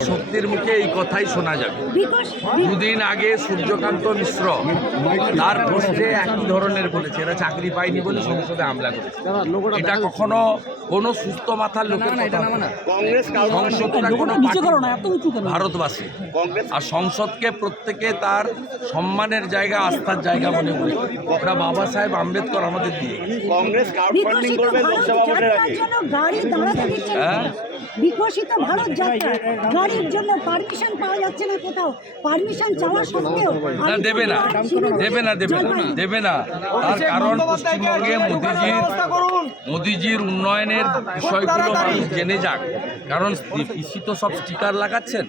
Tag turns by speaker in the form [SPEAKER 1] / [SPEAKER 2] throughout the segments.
[SPEAKER 1] শক্তির মুখে এই কথাই শোনা যাবে। দুদিন আগে সূর্যকান্ত মিশ্র তার পোস্টে একই ধরনের বলেছে এরা চাকরি পায়নি বলে সংসদে হামলা করেছে। এটা কখনো কোনো সুস্থ মাথার লোকের সংসদটা কোনো ভারতবাসী। আর সংসদকে প্রত্যেকে তার সম্মানের জায়গা আস্থার জায়গা মনে করে। ওরা বাবা সাহেব আম্বেদকর আমাদের দিয়ে।
[SPEAKER 2] কংগ্রেস
[SPEAKER 1] হ্যাঁ?
[SPEAKER 3] বিকশিত ভারত যাত্রা গাড়ির জন্য পারমিশন পাওয়া যাচ্ছে না কোথাও। পারমিশন চাওয়া সত্ত্বেও
[SPEAKER 1] দেবে না। দেবে না দেবে না দেবে না। তার কারণ পশ্চিমবঙ্গে মোদিজির মোদিজির উন্নয়নের বিষয়গুলো মানুষ জেনে যাক। কারণ কৃষি তো সব স্টিকার লাগাচ্ছেন।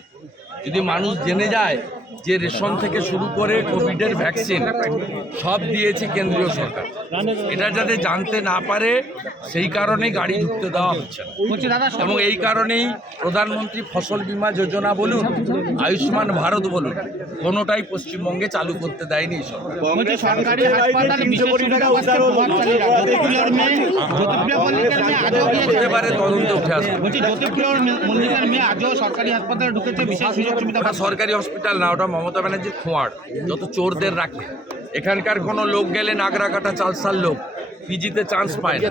[SPEAKER 1] যদি মানুষ জেনে যায় যে রেশন থেকে শুরু করে কোভিডের ভ্যাকসিন সব দিয়েছে কেন্দ্রীয় সরকার। এটা যাতে জানতে না পারে সেই কারণে গাড়ি ঢুকতে দেওয়া হচ্ছে এবং এই কারণেই প্রধানমন্ত্রী ফসল বীমা যোজনা বলুন আয়ুষ্মান ভারত বলুন কোনোটাই পশ্চিমবঙ্গে চালু করতে দেয়নি সরকার। হতে পারে তদন্তে উঠে আসবে।
[SPEAKER 4] সরকারি হাসপাতালে ঢুকেছে বিশেষ সুযোগ সুবিধা
[SPEAKER 1] ওটা সরকারি হসপিটাল না ওটা মমতা ব্যানার্জির খোঁয়াড় যত চোরদের রাখে। এখানকার কোনো লোক গেলে নাগরাকাটা চালসার লোক পিজিতে চান্স পায় না।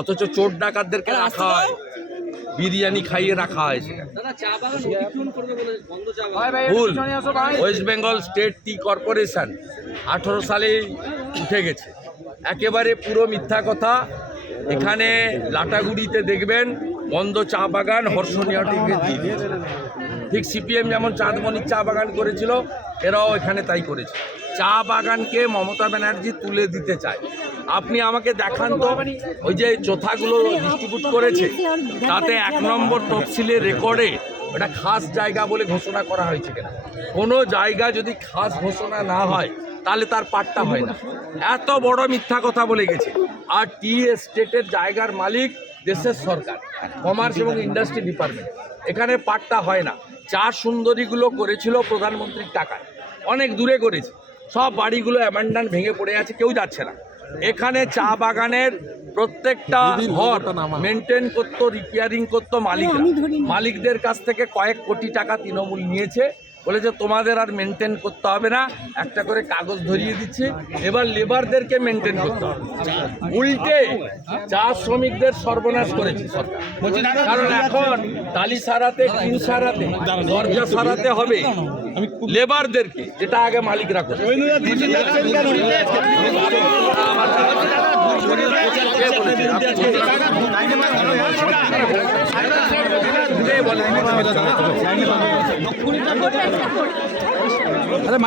[SPEAKER 1] অথচ চোর ডাকাতদেরকে রাখা হয়। বিরিয়ানি খাইয়ে রাখা হয় সেখানে। ভুল। West Bengal state tea corporation আঠেরো সালে উঠে গেছে। একেবারে পুরো মিথ্যা কথা এখানে লাটাগুড়িতে দেখবেন বন্ধ চা বাগান, হর্ষণীয় টিকে দিয়ে ঠিক সিপিএম যেমন চাঁদমণির চা বাগান করেছিল, এরাও এখানে তাই করেছে। চা বাগানকে মমতা ব্যানার্জি তুলে দিতে চায়। আপনি আমাকে দেখান তো, ওই যে চোথাগুলো ডিস্ট্রিবিউট করেছে, তাতে এক নম্বর তফসিলের রেকর্ডে ওটা খাস জায়গা বলে ঘোষণা করা হয়েছে কিনা। কোনো জায়গা যদি খাস ঘোষণা না হয়, তাহলে তার পাট্টা হয় না। এত বড় মিথ্যা কথা বলে গেছে। আর টি এস্টেটের জায়গার মালিক দেশের সরকার কমার্স এবং ইন্ডাস্ট্রি ডিপার্টমেন্ট এখানে পাট্টা হয় না। চা সুন্দরীগুলো করেছিল প্রধানমন্ত্রীর টাকায়। অনেক দূরে করেছে। সব বাড়িগুলো অ্যাবান্ডান ভেঙে পড়ে আছে কেউ যাচ্ছে না। এখানে চা বাগানের প্রত্যেকটা ঘর মেনটেন করতো রিপেয়ারিং করতো মালিক মালিকদের কাছ থেকে কয়েক কোটি টাকা তৃণমূল নিয়েছে। বলেছে তোমাদের আর মেনটেন করতে হবে না। একটা করে কাগজ ধরিয়ে দিচ্ছি। এবার লেবারদেরকে মেনটেন করতে হবে। উল্টে চা শ্রমিকদের সর্বনাশ করেছে সরকার। কারণ এখন টালি সারাতে টিন সারাতে দরজা সারাতে হবে। লেবারদেরকে যেটা আগে মালিকরা
[SPEAKER 2] রবীন্দ্রনাথ দিল্লি যাচ্ছেন কেন
[SPEAKER 1] বলে